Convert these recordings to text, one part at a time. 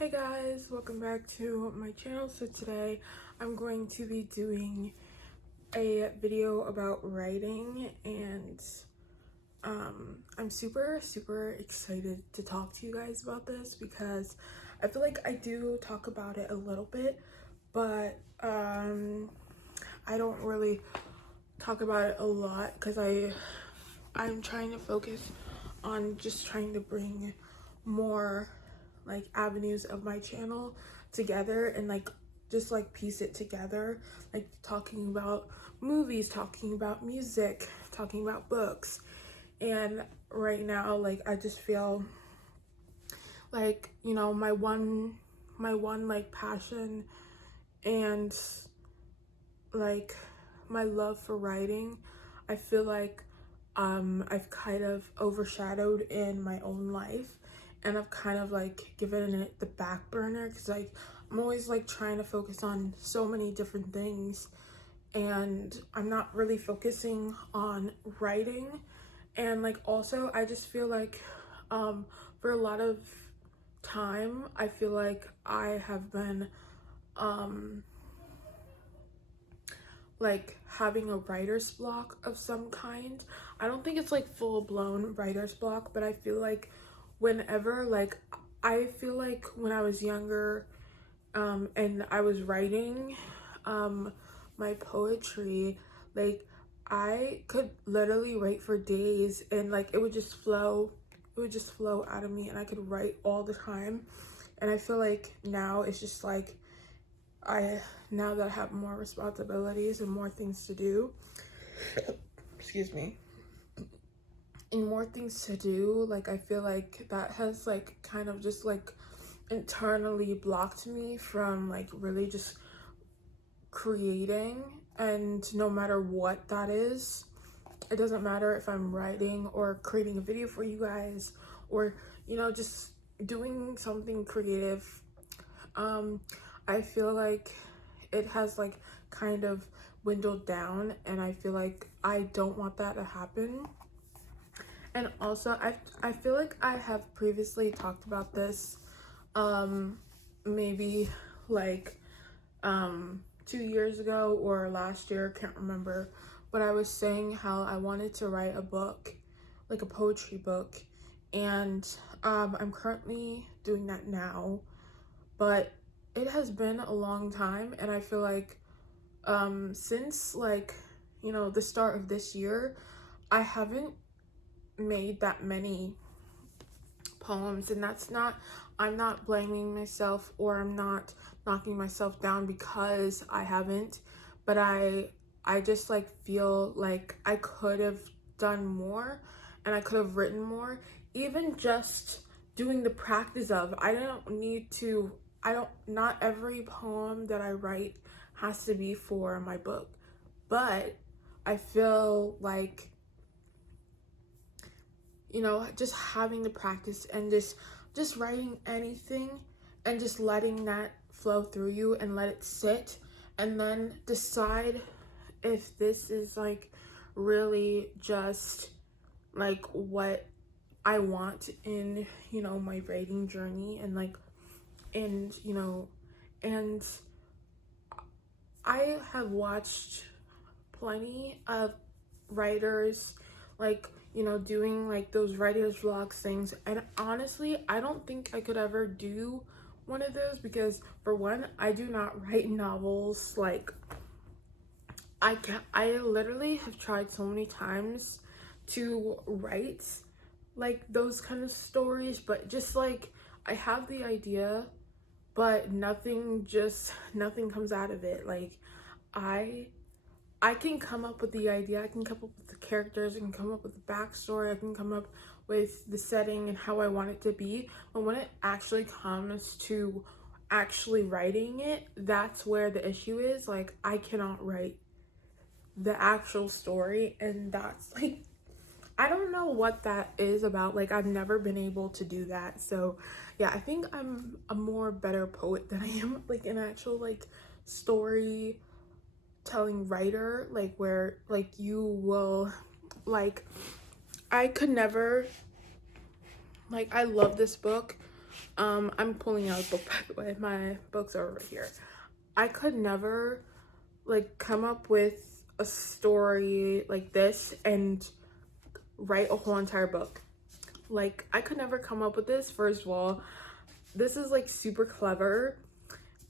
Hey guys, welcome back to my channel. So today I'm going to be doing a video about writing, and I'm super excited to talk to you guys about this because I feel like I do talk about it a little bit, but I don't really talk about it a lot because I'm trying to focus on just trying to bring more like avenues of my channel together and just piece it together, like talking about movies, talking about music, talking about books. And right now, like, I just feel like, my one like passion and like my love for writing, I feel like I've kind of overshadowed in my own life, and I've kind of like given it the back burner because like I'm always like trying to focus on so many different things, and I'm not really focusing on writing. And like also I just feel like for a lot of time I feel like I have been like having a writer's block of some kind. I don't think it's like full blown writer's block, but I feel like whenever like I feel like when I was younger and I was writing my poetry, like I could literally write for days and like it would just flow out of me and I could write all the time. And I feel like now it's just like I now that I have more responsibilities and more things to do, excuse me, and more things to do, like I feel like that has like kind of just like internally blocked me from like really just creating. And no matter what that is, it doesn't matter if I'm writing or creating a video for you guys or just doing something creative. I feel like it has like kind of dwindled down, and I feel like I don't want that to happen. And also I feel like I have previously talked about this maybe like 2 years ago or last year, can't remember, but I was saying how I wanted to write a book, like a poetry book. And I'm currently doing that now, but it has been a long time, and I feel like since like the start of this year I haven't made that many poems. And that's not, I'm not blaming myself or I'm not knocking myself down because I haven't, but I just like feel like I could have done more and I could have written more. Even just doing the practice of, I don't, not every poem that I write has to be for my book, but I feel like just having the practice and just writing anything and just letting that flow through you and let it sit, and then decide if this is like really just like what I want in my writing journey. And like and and I have watched plenty of writers like doing like those writers vlogs things, and honestly I don't think I could ever do one of those because for one I do not write novels. Like I literally have tried so many times to write like those kind of stories, but just like I have the idea but nothing comes out of it. Like I I can come up with the idea, I can come up with the characters, I can come up with the backstory, I can come up with the setting and how I want it to be. But when it actually comes to actually writing it, that's where the issue is. Like, I cannot write the actual story, and that's like, I don't know what that is about. Like, I've never been able to do that. So, yeah, I think I'm a more better poet than I am like an actual like story telling writer, like where like you will like I could never, like I love this book, I'm pulling out a book, by the way. My books are over here. I could never like come up with a story like this and write a whole entire book. Like, I could never come up with this. First of all, this is like super clever,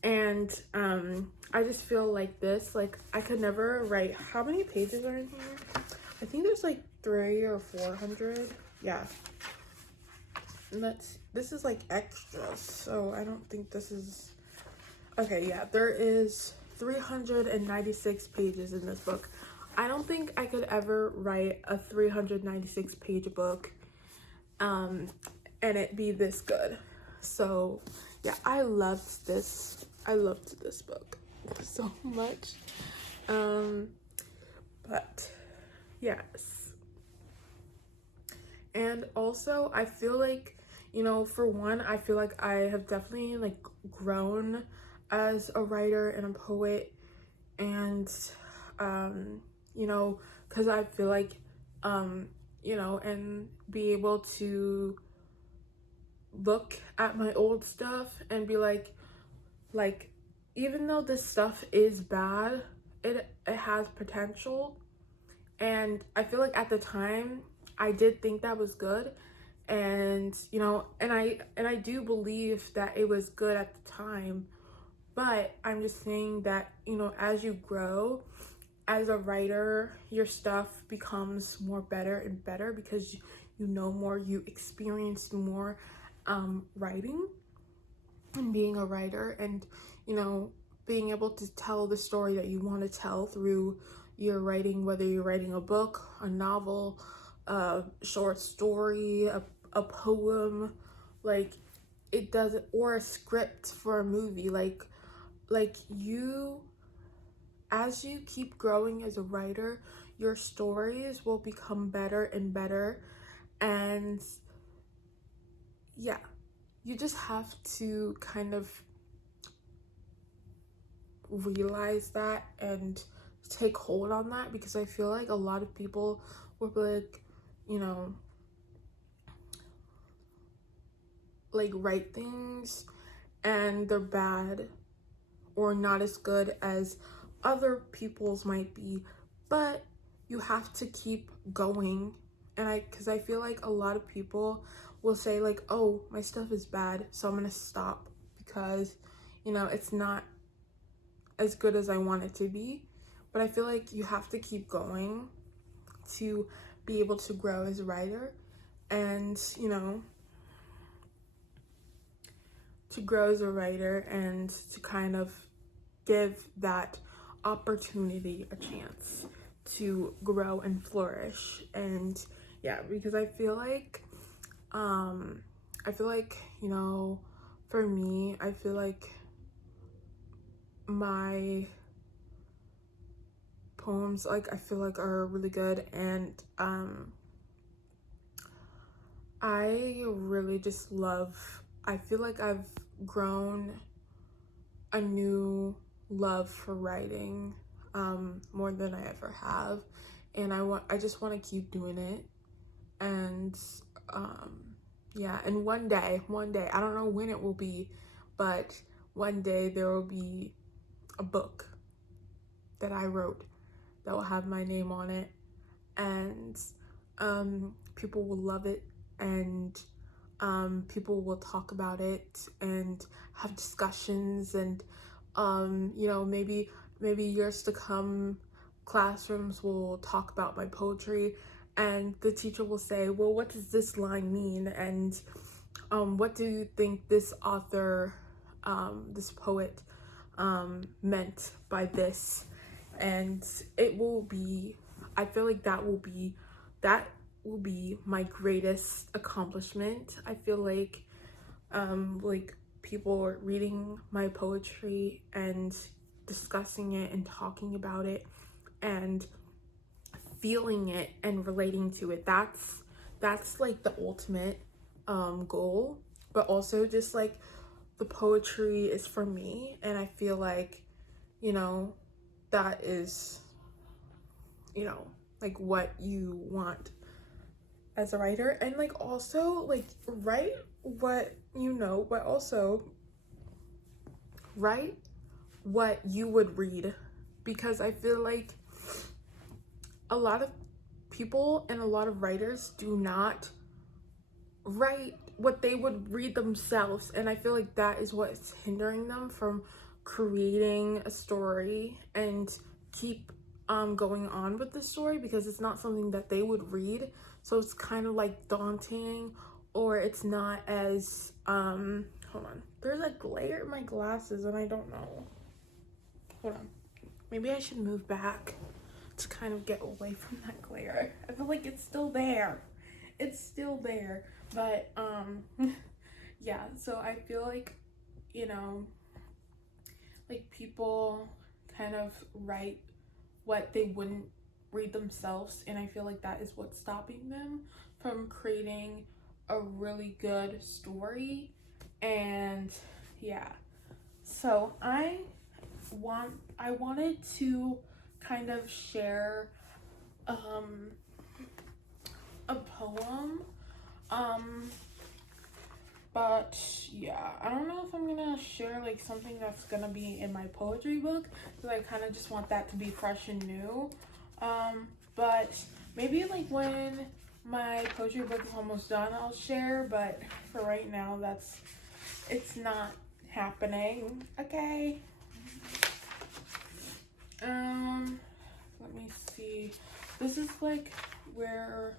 and I just feel like this, like, I could never write. How many pages are in here? I think there's like 300 or 400. Yeah, and this is like extra, so I don't think this is okay. Yeah, there is 396 pages in this book. I don't think I could ever write a 396 page book and it be this good. So yeah, I loved this book so much. But yes, and also I feel like, you know, for one, I feel like I have definitely like grown as a writer and a poet, and you know, because I feel like you know, and be able to look at my old stuff and be like even though this stuff is bad, it has potential. And I feel like at the time I did think that was good, and you know, and I do believe that it was good at the time. But I'm just saying that, you know, as you grow as a writer, your stuff becomes more better and better because you know more, you experience more writing and being a writer, and you know, being able to tell the story that you want to tell through your writing, whether you're writing a book, a novel, a short story, a poem, like it does, or a script for a movie, like you, as you keep growing as a writer, your stories will become better and better. And yeah, you just have to kind of realize that and take hold on that, because I feel like a lot of people will be like, you know, like write things and they're bad or not as good as other people's might be, but you have to keep going. And because I feel like a lot of people will say like, oh, my stuff is bad, so I'm gonna stop because, you know, it's not as good as I want it to be. But I feel like you have to keep going to be able to grow as a writer, and you know, to grow as a writer and to kind of give that opportunity a chance to grow and flourish. And yeah, because I feel like, you know, for me, I feel like my poems, like, I feel like are really good, and I really just love, I feel like I've grown a new love for writing, more than I ever have, and I just want to keep doing it. And yeah, and one day, I don't know when it will be, but one day there will be a book that I wrote that will have my name on it, and people will love it, and people will talk about it and have discussions, and you know, maybe years to come, classrooms will talk about my poetry, and the teacher will say, well, what does this line mean, and what do you think this author, this poet, meant by this? And it will be, I feel like that will be my greatest accomplishment. I feel like people are reading my poetry and discussing it and talking about it and feeling it and relating to it. That's like the ultimate goal. But also just like the poetry is for me, and I feel like, you know, that is, you know, like what you want as a writer, and like also like write what you know, but also write what you would read, because I feel like a lot of people and a lot of writers do not write what they would read themselves, and I feel like that is what's hindering them from creating a story and keep going on with the story, because it's not something that they would read, so it's kind of like daunting, or it's not as hold on, there's a glare in my glasses and I don't know, hold on, maybe I should move back to kind of get away from that glare. I feel like it's still there, but yeah, so I feel like, you know, like people kind of write what they wouldn't read themselves, and I feel like that is what's stopping them from creating a really good story. And yeah, so I wanted to kind of share a poem, but yeah, I don't know if I'm gonna share like something that's gonna be in my poetry book, because I kind of just want that to be fresh and new. But maybe like when my poetry book is almost done, I'll share, but for right now, it's not happening. Okay. Let me see. This is like where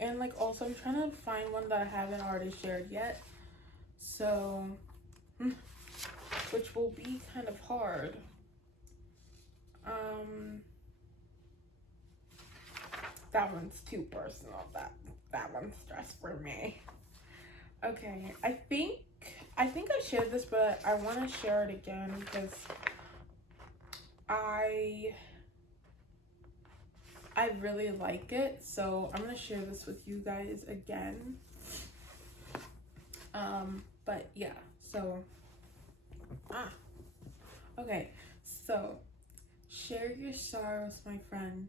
and like also I'm trying to find one that I haven't already shared yet, so which will be kind of hard. That one's too personal. That one's stress for me. Okay, I think I shared this, but I want to share it again because I really like it, so I'm gonna share this with you guys again. But yeah, so okay, so share your sorrows, my friend.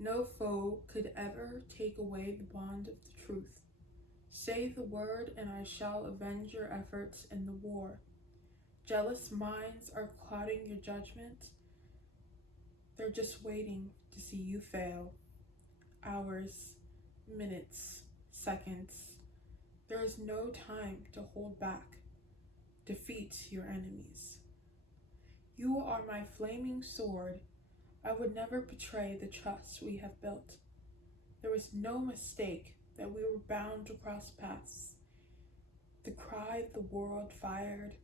No foe could ever take away the bond of the truth. Say the word, and I shall avenge your efforts in the war. Jealous minds are clouding your judgment. They're just waiting to see you fail. Hours, minutes, seconds. There is no time to hold back. Defeat your enemies. You are my flaming sword. I would never betray the trust we have built. There was no mistake that we were bound to cross paths. The cry of the world fired,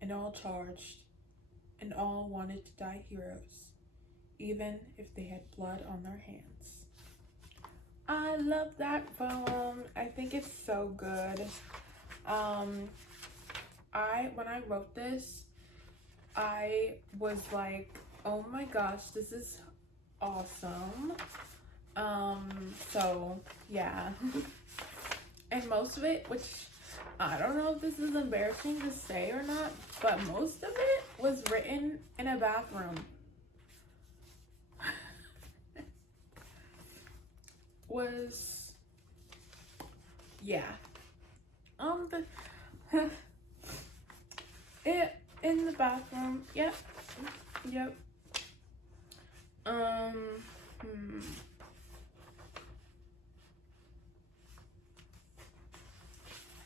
and all charged, and all wanted to die heroes, even if they had blood on their hands. I love that poem. I think it's so good. When I wrote this, I was like, oh my gosh, this is awesome. So yeah. And most of it, which I don't know if this is embarrassing to say or not, but most of it was written in a bathroom. Yeah. It in the bathroom. Yep.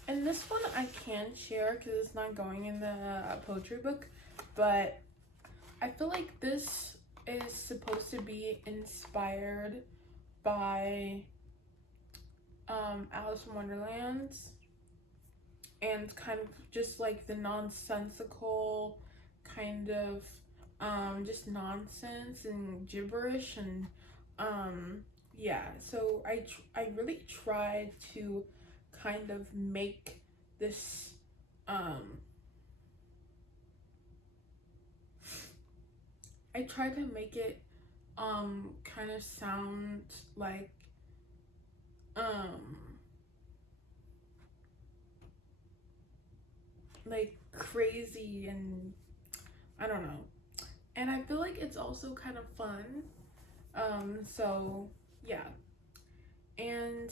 And this one I can share because it's not going in the poetry book, but I feel like this is supposed to be inspired by Alice in Wonderland, and kind of just like the nonsensical kind of just nonsense and gibberish, and yeah, so I really tried to kind of make this I tried to make it kind of sound like crazy, and I don't know, and I feel like it's also kind of fun, so yeah. And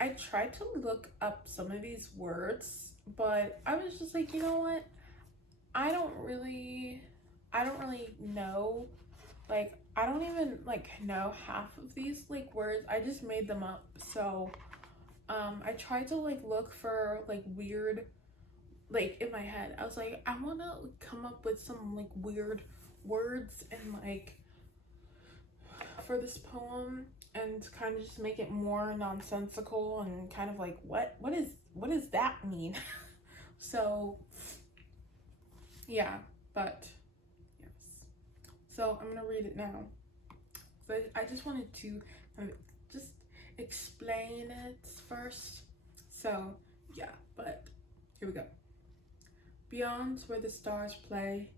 I tried to look up some of these words, but I was just like, you know what? I don't really know. Like, I don't even like know half of these like words. I just made them up. So, I tried to like look for like weird, like in my head. I was like, I want to come up with some like weird words and like for this poem and kind of just make it more nonsensical and kind of like what does that mean? So, yeah, but yes. So I'm gonna read it now. So I just wanted to kind of just explain it first. So yeah, but here we go. Beyond where the stars play,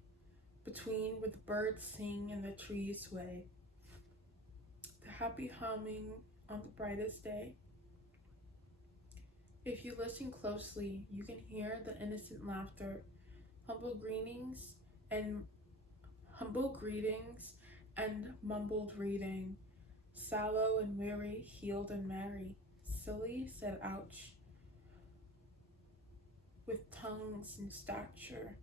between where the birds sing and the trees sway, the happy humming on the brightest day. If you listen closely, you can hear the innocent laughter, humble greetings and humble greetings and mumbled reading, sallow and weary, healed and merry, silly said ouch, with tongues and stature,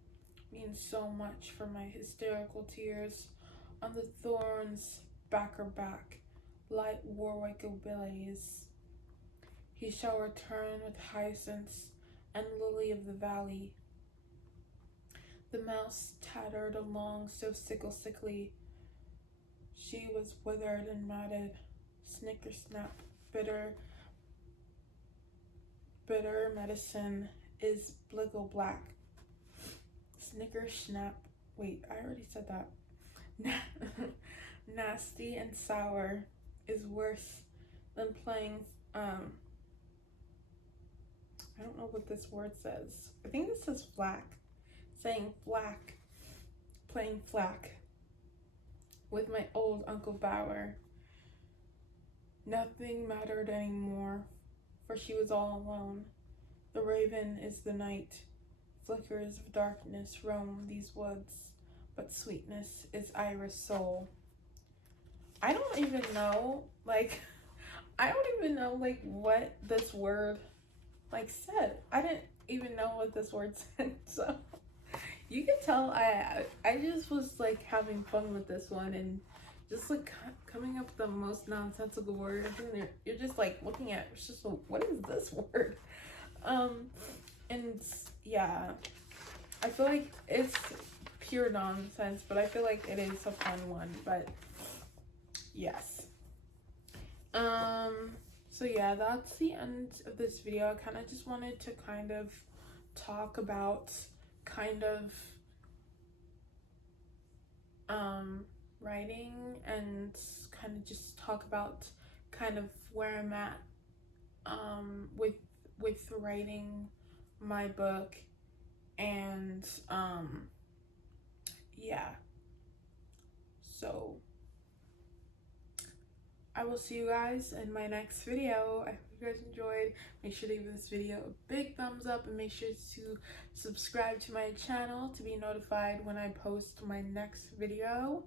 means so much for my hysterical tears. On the thorns, back or back, light Warwick ablaze. He shall return with hyacinths and lily of the valley. The mouse tattered along so sickly, she was withered and matted. Snicker snap, bitter medicine is bliggle black. Snicker snap, wait, I already said that. Nasty and sour is worse than playing, I don't know what this word says. I think this says flack. Saying flack, playing flack with my old Uncle Bower. Nothing mattered anymore, for she was all alone. The raven is the night. Flickers of darkness roam these woods, but sweetness is Iris' soul. I don't even know, like, what this word, like, said. I didn't even know what this word said, so you can tell I just was, like, having fun with this one and just, like, coming up with the most nonsensical word. And you're just, like, looking at it, it's just, what is this word? And, yeah, I feel like it's pure nonsense, but I feel like it is a fun one, but yes. So yeah, that's the end of this video. I kind of just wanted to kind of talk about kind of writing and kind of just talk about kind of where I'm at with writing my book. And yeah, so I will see you guys in my next video. I hope you guys enjoyed. Make sure to give this video a big thumbs up and make sure to subscribe to my channel to be notified when I post my next video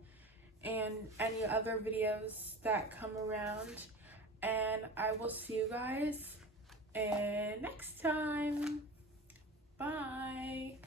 and any other videos that come around. And I will see you guys next time. Bye.